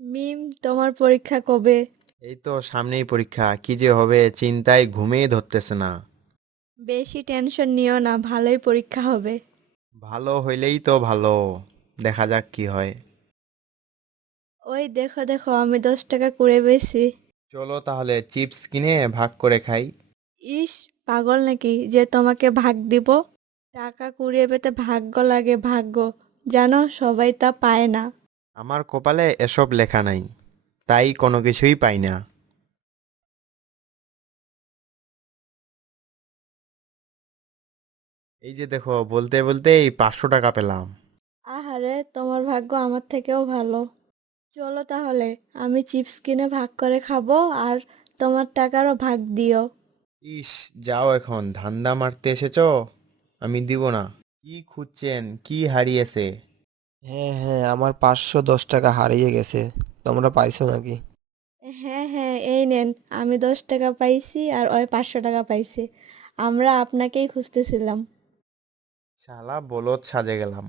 মিম, তোমার পরীক্ষা কবে? এই তো সামনেই পরীক্ষা, কি যে হবে চিন্তায় ঘুমেই ধরতেছে না। বেশি টেনশন নিও না, ভালোই পরীক্ষা হবে। ভালো হইলেই তো ভালো, দেখা যাক কি হয়। ওই দেখো দেখো, আমি 10 টাকা কুড়ে পেয়েছি। চলো তাহলে চিপস কিনে ভাগ করে খাই। ইস, পাগল নাকি যে তোমাকে ভাগ দিব? টাকা কুড়িয়ে পেতে ভাগ্য লাগে, ভাগ্য। জানো, সবাই তা পায় না। আমার কপালে এসব লেখা নাই, তাই কোনো কিছুই পাই না। এই যে দেখো, বলতে বলতেই 500 টাকা পেলাম। আহারে, তোমার ভাগ্য আমার থেকেও ভালো। চলো তাহলে, আমি চিপস কিনে ভাগ করে খাবো, আর তোমার টাকারও ভাগ দিও। ইস, যাও এখন, ধান্দা মারতে এসেছো? আমি দিব না। কি খুঁজছেন, কি হারিয়েছে? হ্যাঁ হ্যাঁ, আমার 510 টাকা হারিয়ে গেছে। তোমরা পাইছো নাকি? হ্যাঁ হ্যাঁ, এই নেন। আমি 10 টাকা পাইছি আর ওই 500 টাকা পাইছি। আমরা আপনাকেই খুঁজতেছিলাম। শালা বলদ সাজে গেলাম।